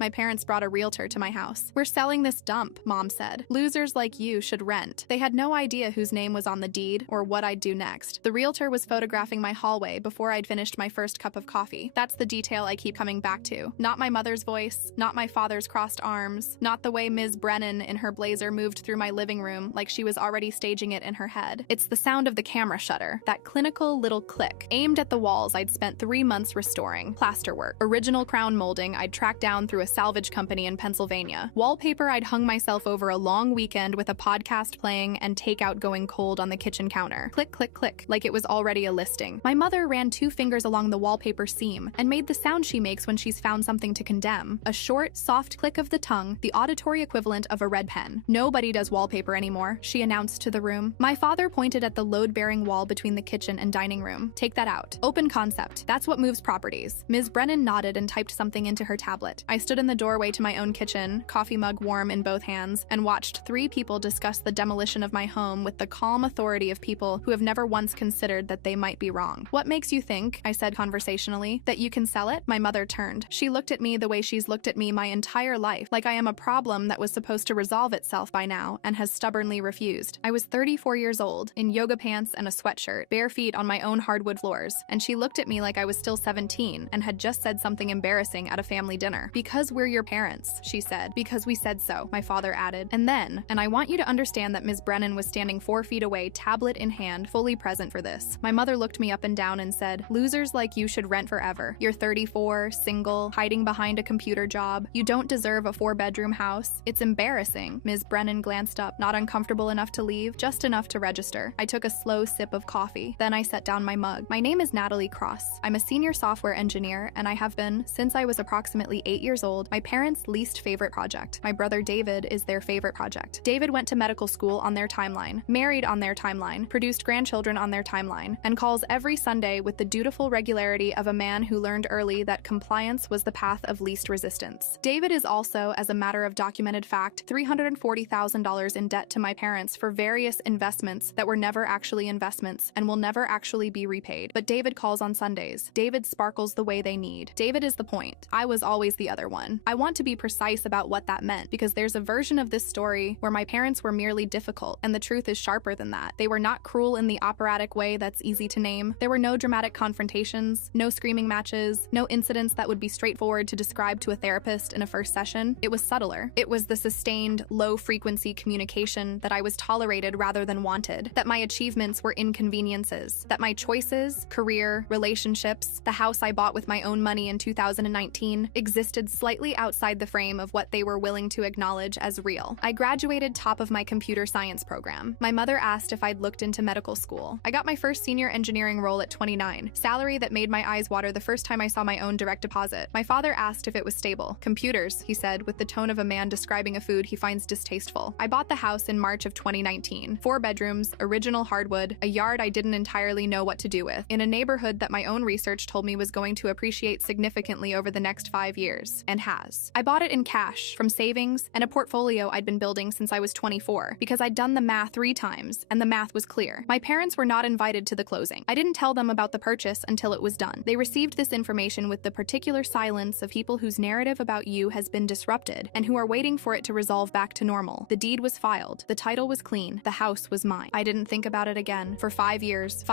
My parents brought a realtor to my house. "We're selling this dump," Mom said. "Losers like you should rent." They had no idea whose name was on the deed or what I'd do next. The realtor was photographing my hallway before I'd finished my first cup of coffee. That's the detail I keep coming back to. Not my mother's voice, not my father's crossed arms, not the way Ms. Brennan in her blazer moved through my living room like she was already staging it in her head. It's the sound of the camera shutter, that clinical little click, aimed at the walls I'd spent 3 months restoring. Plasterwork, original crown molding I'd tracked down through a salvage company in Pennsylvania. Wallpaper I'd hung myself over a long weekend with a podcast playing and takeout going cold on the kitchen counter. Click, click, click, like it was already a listing. My mother ran 2 fingers along the wallpaper seam and made the sound she makes when she's found something to condemn. A short, soft click of the tongue, the auditory equivalent of a red pen. "Nobody does wallpaper anymore," she announced to the room. My father pointed at the load-bearing wall between the kitchen and dining room. "Take that out. Open concept. That's what moves properties." Ms. Brennan nodded and typed something into her tablet. I stood in the doorway to my own kitchen, coffee mug warm in both hands, and watched 3 people discuss the demolition of my home with the calm authority of people who have never once considered that they might be wrong. "What makes you think," I said conversationally, "that you can sell it?" My mother turned. She looked at me the way she's looked at me my entire life, like I am a problem that was supposed to resolve itself by now and has stubbornly refused. I was 34 years old, in yoga pants and a sweatshirt, bare feet on my own hardwood floors, and she looked at me like I was still 17 and had just said something embarrassing at a family dinner. "Because we're your parents," she said. "Because we said so," my father added. And I want you to understand that Ms. Brennan was standing 4 feet away, tablet in hand, fully present for this. My mother looked me up and down and said, "Losers like you should rent forever. You're 34, single, hiding behind a computer job. You don't deserve a 4-bedroom house. It's embarrassing." Ms. Brennan glanced up, not uncomfortable enough to leave, just enough to register. I took a slow sip of coffee. Then I set down my mug. "My name is Natalie Cross. I'm a senior software engineer, and I have been, since I was approximately 8 years old, my parents' least favorite project. My brother David is their favorite project. David went to medical school on their timeline, married on their timeline, produced grandchildren on their timeline, and calls every Sunday with the dutiful regularity of a man who learned early that compliance was the path of least resistance. David is also, as a matter of documented fact, $340,000 in debt to my parents for various investments that were never actually investments and will never actually be repaid. But David calls on Sundays. David sparkles the way they need. David is the point. I was always the other one. I want to be precise about what that meant, because there's a version of this story where my parents were merely difficult, and the truth is sharper than that. They were not cruel in the operatic way that's easy to name. There were no dramatic confrontations, no screaming matches, no incidents that would be straightforward to describe to a therapist in a first session. It was subtler. It was the sustained, low-frequency communication that I was tolerated rather than wanted, that my achievements were inconveniences, that my choices, career, relationships, the house I bought with my own money in 2019, existed slightly outside the frame of what they were willing to acknowledge as real. I graduated top of my computer science program. My mother asked if I'd looked into medical school. I got my first senior engineering role at 29, salary that made my eyes water the first time I saw my own direct deposit. My father asked if it was stable. "Computers," he said, with the tone of a man describing a food he finds distasteful. I bought the house in March of 2019. 4 bedrooms, original hardwood, a yard I didn't entirely know what to do with, in a neighborhood that my own research told me was going to appreciate significantly over the next 5 years, and has. I bought it in cash, from savings, and a portfolio I'd been building since I was 24, because I'd done the math 3 times, and the math was clear. My parents were not invited to the closing. I didn't tell them about the purchase until it was done. They received this information with the particular silence of people whose narrative about you has been disrupted, and who are waiting for it to resolve back to normal. The deed was filed. The title was clean. The house was mine. I didn't think about it again. For 5 years,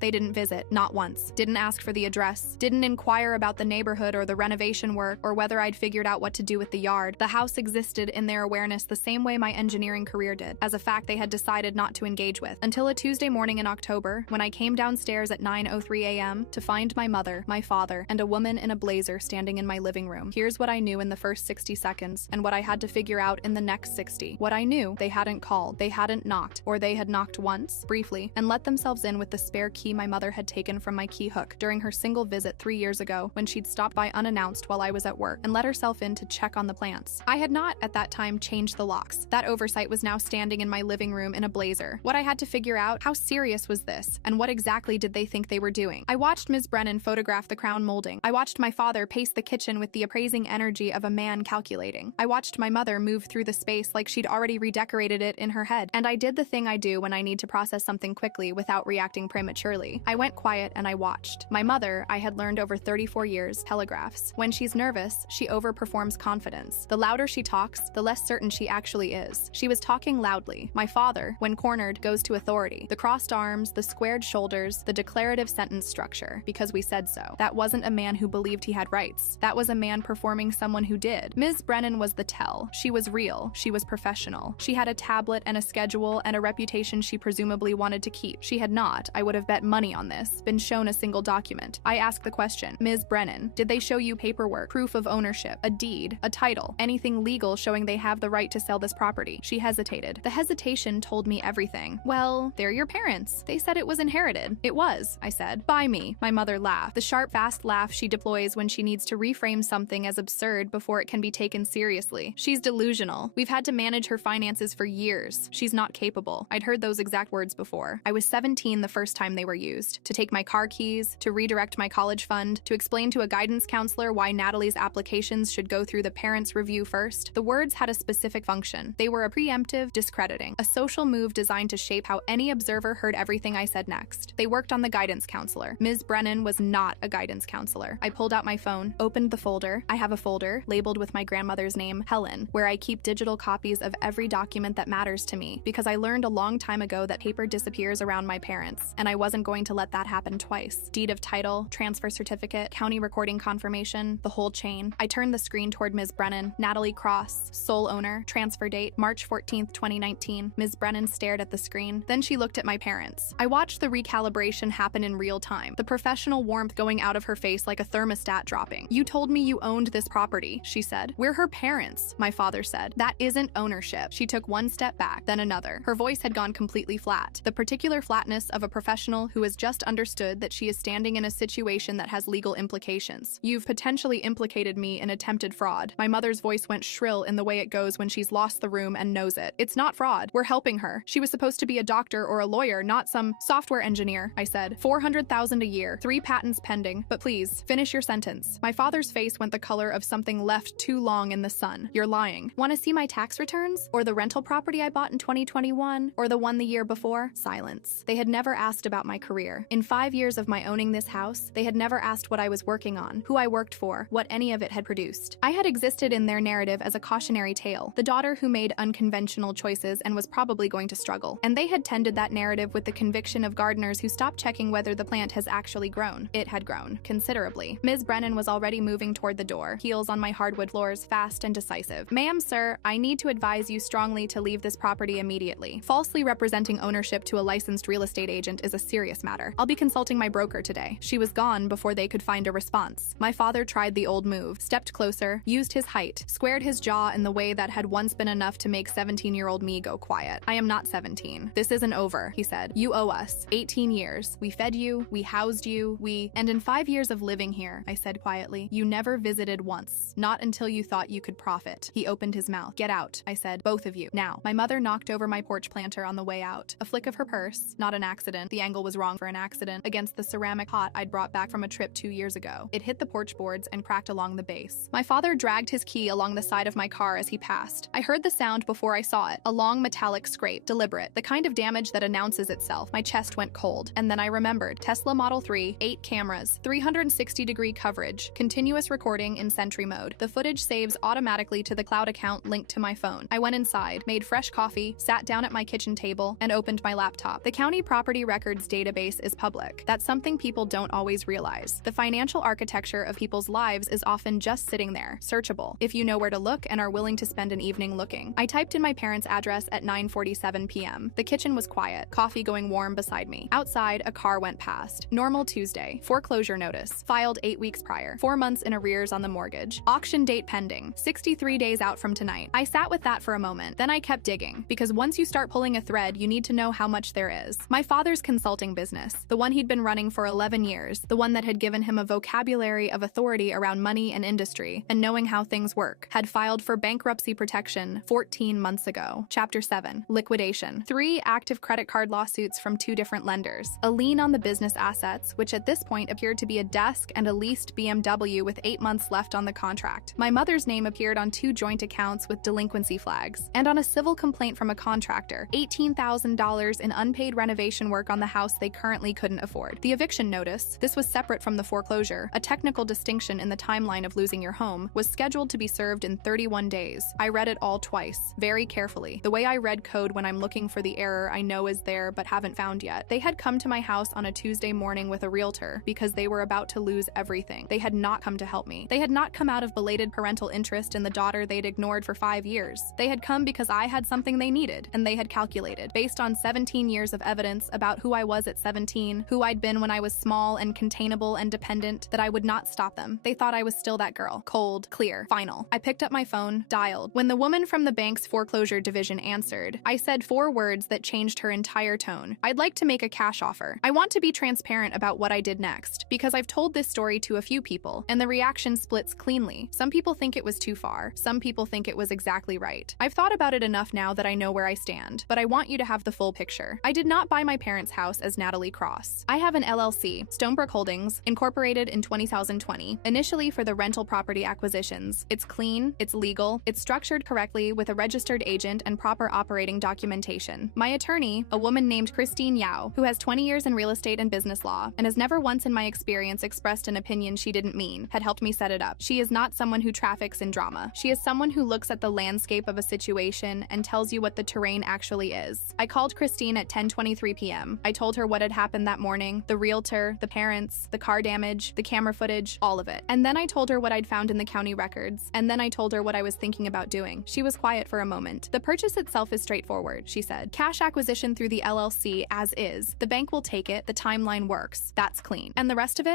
they didn't visit, not once. Didn't ask for the address. Didn't inquire about the neighborhood or the renovation work, or whether I'd figured out what to do with the yard. The house existed in their awareness the same way my engineering career did, as a fact they had decided not to engage with, until a Tuesday morning in October, when I came downstairs at 9:03 a.m. to find my mother, my father, and a woman in a blazer standing in my living room. Here's what I knew in the first 60 seconds, and what I had to figure out in the next 60. What I knew: they hadn't called, they hadn't knocked, or they had knocked once, briefly, and let themselves in with the spare key my mother had taken from my key hook during her single visit 3 years ago, when she'd stopped by unannounced while I was at work, and let herself in to check on the plants. I had not, at that time, changed the locks. That oversight was now standing in my living room in a blazer. What I had to figure out: how serious was this, and what exactly did they think they were doing? I watched Ms. Brennan photograph the crown molding. I watched my father pace the kitchen with the appraising energy of a man calculating. I watched my mother move through the space like she'd already redecorated it in her head. And I did the thing I do when I need to process something quickly without reacting prematurely. I went quiet and I watched. My mother, I had learned over 34 years, telegraphs. When she's nervous, nervous, she overperforms confidence. The louder she talks, the less certain she actually is. She was talking loudly. My father, when cornered, goes to authority. The crossed arms, the squared shoulders, the declarative sentence structure, because we said so. That wasn't a man who believed he had rights. That was a man performing someone who did. Ms. Brennan was the tell. She was real. She was professional. She had a tablet and a schedule and a reputation she presumably wanted to keep. She had not, I would have bet money on this, been shown a single document. I asked the question, Ms. Brennan, did they show you paperwork, proof of ownership, a deed, a title, anything legal showing they have the right to sell this property? She hesitated. The hesitation told me everything. Well, they're your parents. They said it was inherited. It was, I said. By me. My mother laughed. The sharp, fast laugh she deploys when she needs to reframe something as absurd before it can be taken seriously. She's delusional. We've had to manage her finances for years. She's not capable. I'd heard those exact words before. I was 17 the first time they were used. To take my car keys, to redirect my college fund, to explain to a guidance counselor why Natalie's applications should go through the parents' review first. The words had a specific function. They were a preemptive, discrediting, a social move designed to shape how any observer heard everything I said next. They worked on the guidance counselor. Ms. Brennan was not a guidance counselor. I pulled out my phone, opened the folder. I have a folder labeled with my grandmother's name, Helen, where I keep digital copies of every document that matters to me, because I learned a long time ago that paper disappears around my parents, and I wasn't going to let that happen twice. Deed of title, transfer certificate, county recording confirmation, the whole chain. I turned the screen toward Ms. Brennan. Natalie Cross, sole owner, transfer date, March 14th, 2019. Ms. Brennan stared at the screen. Then she looked at my parents. I watched the recalibration happen in real time, the professional warmth going out of her face like a thermostat dropping. You told me you owned this property, she said. We're her parents, my father said. That isn't ownership. She took one step back, then another. Her voice had gone completely flat, the particular flatness of a professional who has just understood that she is standing in a situation that has legal implications. You've potentially implicated me in attempted fraud. My mother's voice went shrill in the way it goes when she's lost the room and knows it. It's not fraud. We're helping her. She was supposed to be a doctor or a lawyer, not some software engineer, I said. $400,000 a year, 3 patents pending, but please, finish your sentence. My father's face went the color of something left too long in the sun. You're lying. Want to see my tax returns? Or the rental property I bought in 2021? Or the one the year before? Silence. They had never asked about my career. In 5 years of my owning this house, they had never asked what I was working on, who I worked for, what any of it had produced. I had existed in their narrative as a cautionary tale, the daughter who made unconventional choices and was probably going to struggle. And they had tended that narrative with the conviction of gardeners who stopped checking whether the plant has actually grown. It had grown, considerably. Ms. Brennan was already moving toward the door, heels on my hardwood floors, fast and decisive. Ma'am, sir, I need to advise you strongly to leave this property immediately. Falsely representing ownership to a licensed real estate agent is a serious matter. I'll be consulting my broker today. She was gone before they could find a response. My father tried the old move, stepped closer, used his height, squared his jaw in the way that had once been enough to make 17-year-old me go quiet. I am not 17. This isn't over, he said. You owe us 18 years. We fed you, we housed you, and in 5 years of living here, I said quietly, you never visited once. Not until you thought you could profit. He opened his mouth. Get out, I said, both of you. Now. My mother knocked over my porch planter on the way out. A flick of her purse, not an accident. The angle was wrong for an accident, against the ceramic pot I'd brought back from a trip 2 years ago. It hit the porch boards and cracked along the base. My father dragged his key along the side of my car as he passed. I heard the sound before I saw it, a long metallic scrape, deliberate, the kind of damage that announces itself. My chest went cold. And then I remembered. Tesla Model 3, 8 cameras, 360-degree coverage, continuous recording in Sentry mode. The footage saves automatically to the cloud account linked to my phone. I went inside, made fresh coffee, sat down at my kitchen table, and opened my laptop. The county property records database is public. That's something people don't always realize. The financial architecture of people's lives is often just sitting there, searchable, if you know where to look and are willing to spend an evening looking. I typed in my parents' address at 9:47 p.m. The kitchen was quiet, coffee going warm beside me. Outside, a car went past. Normal Tuesday. Foreclosure notice. Filed 8 weeks prior. 4 months in arrears on the mortgage. Auction date pending. 63 days out from tonight. I sat with that for a moment. Then I kept digging, because once you start pulling a thread, you need to know how much there is. My father's consulting business, the one he'd been running for 11 years, the one that had given him a vocabulary of authority around money and industry, and knowing how things work, had filed for bankruptcy protection 14 months ago. Chapter 7. Liquidation. 3 active credit card lawsuits from 2 different lenders. A lien on the business assets, which at this point appeared to be a desk and a leased BMW with 8 months left on the contract. My mother's name appeared on 2 joint accounts with delinquency flags. And on a civil complaint from a contractor, $18,000 in unpaid renovation work on the house they currently couldn't afford. The eviction notice, this was separate from the foreclosure, a technical distinction in the timeline of of losing your home was scheduled to be served in 31 days. I read it all twice, very carefully. The way I read code when I'm looking for the error I know is there but haven't found yet. They had come to my house on a Tuesday morning with a realtor because they were about to lose everything. They had not come to help me. They had not come out of belated parental interest in the daughter they'd ignored for 5 years. They had come because I had something they needed, and they had calculated, based on 17 years of evidence about who I was at 17, who I'd been when I was small and containable and dependent, that I would not stop them. They thought I was still that girl. Cold, clear, final. I picked up my phone, dialed. When the woman from the bank's foreclosure division answered, I said 4 words that changed her entire tone. I'd like to make a cash offer. I want to be transparent about what I did next, because I've told this story to a few people, and the reaction splits cleanly. Some people think it was too far. Some people think it was exactly right. I've thought about it enough now that I know where I stand, but I want you to have the full picture. I did not buy my parents' house as Natalie Cross. I have an LLC, StoneBrook Holdings, incorporated in 2020, initially for the rental property acquisitions. It's clean, it's legal, it's structured correctly with a registered agent and proper operating documentation. My attorney, a woman named Christine Yao, who has 20 years in real estate and business law, and has never once in my experience expressed an opinion she didn't mean, had helped me set it up. She is not someone who traffics in drama. She is someone who looks at the landscape of a situation and tells you what the terrain actually is. I called Christine at 10:23 p.m. I told her what had happened that morning, the realtor, the parents, the car damage, the camera footage, all of it. And then I told her what I'd found in the county records, and then I told her what I was thinking about doing. She was quiet for a moment. The purchase itself is straightforward, she said. Cash acquisition through the LLC as is. The bank will take it, the timeline works. That's clean. And the rest of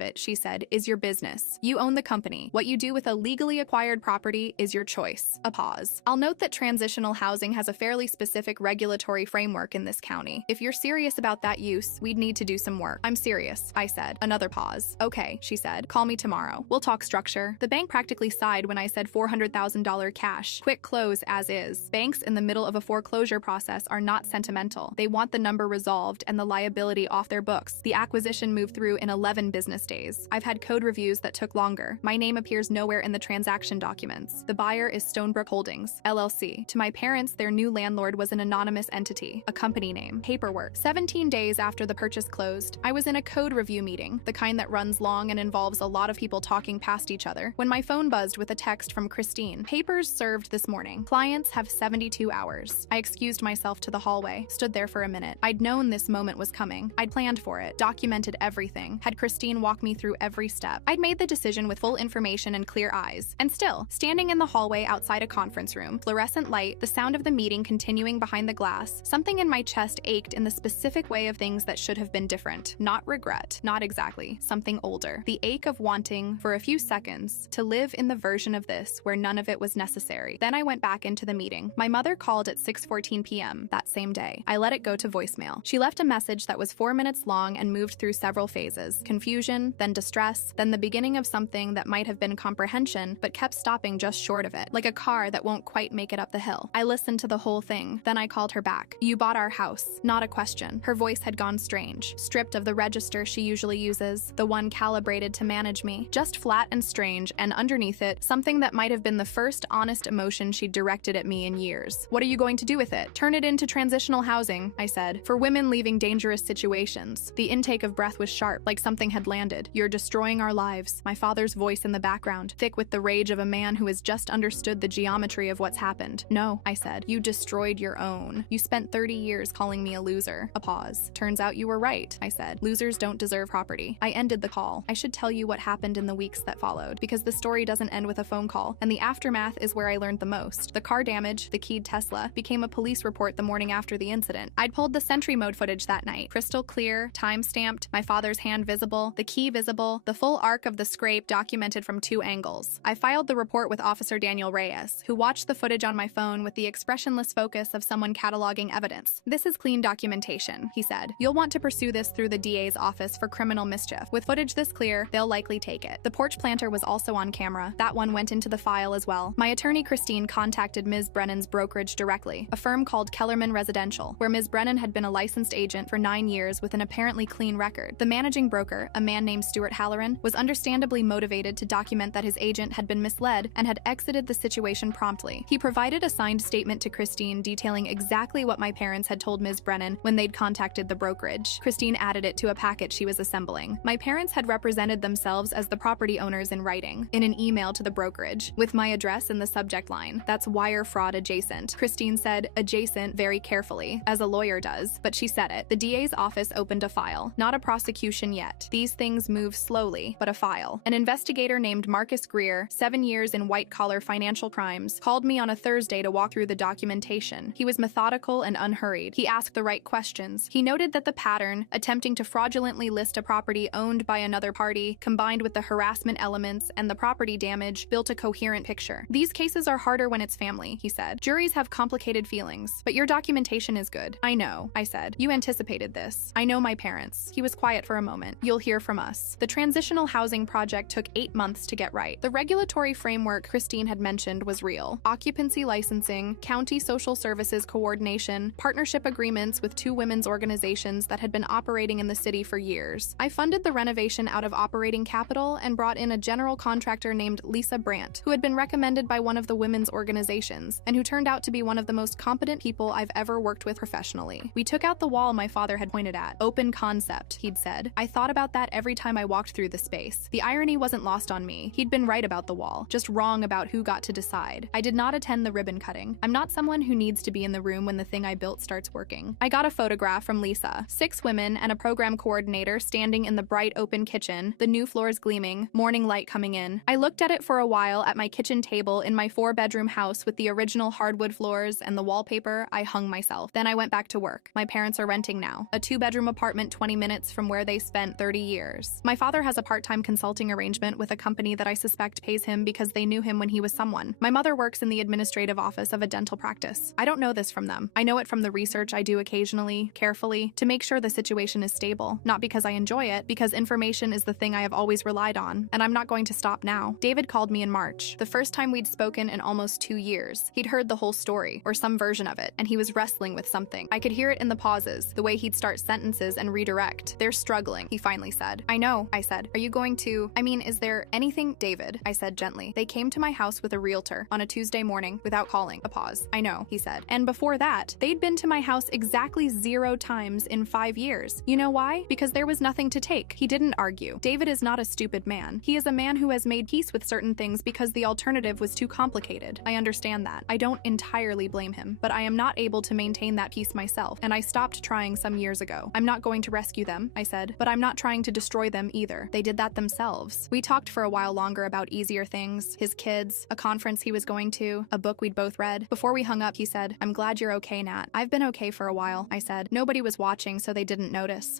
it, she said, is your business. You own the company. What you do with a legally acquired property is your choice. A pause. I'll note that transitional housing has a fairly specific regulatory framework in this county. If you're serious about that use, we'd need to do some work. I'm serious, I said. Another pause. Okay, she said. Call me tomorrow. We'll talk structure. The bank practically sighed when I said $400,000 cash. Quick close as is. Banks in the middle of a foreclosure process are not sentimental. They want the number resolved and the liability off their books. The acquisition moved through in 11 business days. I've had code reviews that took longer. My name appears nowhere in the transaction documents. The buyer is StoneBrook Holdings, LLC. To my parents, their new landlord was an anonymous entity, a company name. Paperwork. 17 days after the purchase closed, I was in a code review meeting, the kind that runs long and involves a lot of people talking past each other, when my phone buzzed with a text from Christine. Papers served this morning. Clients have 72 hours. I excused myself to the hallway, stood there for a minute. I'd known this moment was coming. I'd planned for it, documented everything, had Christine walk me through every step. I'd made the decision with full information and clear eyes. And still, standing in the hallway outside a conference room, fluorescent light, the sound of the meeting continuing behind the glass, something in my chest ached in the specific way of things that should have been different. Not regret, not exactly, something older. The ache of wanting, for a few seconds, to live in the version of this where none of it was necessary. Then I went back into the meeting. My mother called at 6:14 p.m. that same day. I let it go to voicemail. She left a message that was 4 minutes long and moved through several phases. Confusion, then distress, then the beginning of something that might have been comprehension, but kept stopping just short of it, like a car that won't quite make it up the hill. I listened to the whole thing. Then I called her back. You bought our house. Not a question. Her voice had gone strange, stripped of the register she usually uses, the one calibrated to manage me, just flat and strange, and underneath it, something that might have been the first honest emotion she'd directed at me in years. What are you going to do with it? Turn it into transitional housing, I said, for women leaving dangerous situations. The intake of breath was sharp, like something had landed. You're destroying our lives. My father's voice in the background, thick with the rage of a man who has just understood the geometry of what's happened. No, I said. You destroyed your own. You spent 30 years calling me a loser. A pause. Turns out you were right, I said. Losers don't deserve property. I ended the call. I should tell you what happened in the weeks that followed, because the story doesn't end with a phone call, and the aftermath is where I learned the most. The car damage, the keyed Tesla, became a police report the morning after the incident. I'd pulled the Sentry Mode footage that night. Crystal clear, time-stamped, my father's hand visible, the key visible, the full arc of the scrape documented from 2 angles. I filed the report with Officer Daniel Reyes, who watched the footage on my phone with the expressionless focus of someone cataloging evidence. This is clean documentation, he said. You'll want to pursue this through the DA's office for criminal mischief. With footage this clear, they'll likely take it. The porch planter was also on camera. That one went into the file as well. My attorney Christine contacted Ms. Brennan's brokerage directly, a firm called Kellerman Residential, where Ms. Brennan had been a licensed agent for 9 years with an apparently clean record. The managing broker, a man named Stuart Halloran, was understandably motivated to document that his agent had been misled and had exited the situation promptly. He provided a signed statement to Christine detailing exactly what my parents had told Ms. Brennan when they'd contacted the brokerage. Christine added it to a packet she was assembling. My parents had represented themselves as the property owner owners in writing, in an email to the brokerage, with my address in the subject line. That's wire fraud adjacent. Christine said adjacent very carefully, as a lawyer does, but she said it. The DA's office opened a file. Not a prosecution yet. These things move slowly, but a file. An investigator named Marcus Greer, 7 years in white-collar financial crimes, called me on a Thursday to walk through the documentation. He was methodical and unhurried. He asked the right questions. He noted that the pattern, attempting to fraudulently list a property owned by another party, combined with the harassment elements and the property damage, built a coherent picture. These cases are harder when it's family, he said. Juries have complicated feelings, but your documentation is good. I know, I said. You anticipated this. I know my parents. He was quiet for a moment. You'll hear from us. The transitional housing project took 8 months to get right. The regulatory framework Christine had mentioned was real. Occupancy licensing, county social services coordination, partnership agreements with 2 women's organizations that had been operating in the city for years. I funded the renovation out of operating capital and brought in a general contractor named Lisa Brandt, who had been recommended by one of the women's organizations and who turned out to be one of the most competent people I've ever worked with professionally. We took out the wall my father had pointed at. Open concept, he'd said. I thought about that every time I walked through the space. The irony wasn't lost on me. He'd been right about the wall, just wrong about who got to decide. I did not attend the ribbon cutting. I'm not someone who needs to be in the room when the thing I built starts working. I got a photograph from Lisa. 6 women and a program coordinator standing in the bright open kitchen, the new floors gleaming, morning light coming in. I looked at it for a while at my kitchen table in my 4-bedroom house with the original hardwood floors and the wallpaper. I hung myself. Then I went back to work. My parents are renting now. A 2-bedroom apartment 20 minutes from where they spent 30 years. My father has a part-time consulting arrangement with a company that I suspect pays him because they knew him when he was someone. My mother works in the administrative office of a dental practice. I don't know this from them. I know it from the research I do occasionally, carefully, to make sure the situation is stable. Not because I enjoy it, because information is the thing I have always relied on, and I'm not going to stop now. David called me in March, the first time we'd spoken in almost 2 years. He'd heard the whole story, or some version of it, and he was wrestling with something. I could hear it in the pauses, the way he'd start sentences and redirect. They're struggling, he finally said. I know, I said. Are you going to... is there anything... David, I said gently. They came to my house with a realtor on a Tuesday morning without calling. A pause. I know, he said. And before that, they'd been to my house exactly 0 times in 5 years. You know why? Because there was nothing to take. He didn't argue. David is not a stupid man. He is a man who has made peace with certain things because the alternative was too complicated. I understand that. I don't entirely blame him, but I am not able to maintain that peace myself, and I stopped trying some years ago. I'm not going to rescue them, I said, but I'm not trying to destroy them either. They did that themselves. We talked for a while longer about easier things, his kids, a conference he was going to, a book we'd both read. Before we hung up, he said, I'm glad you're okay, Nat. I've been okay for a while, I said. Nobody was watching, so they didn't notice.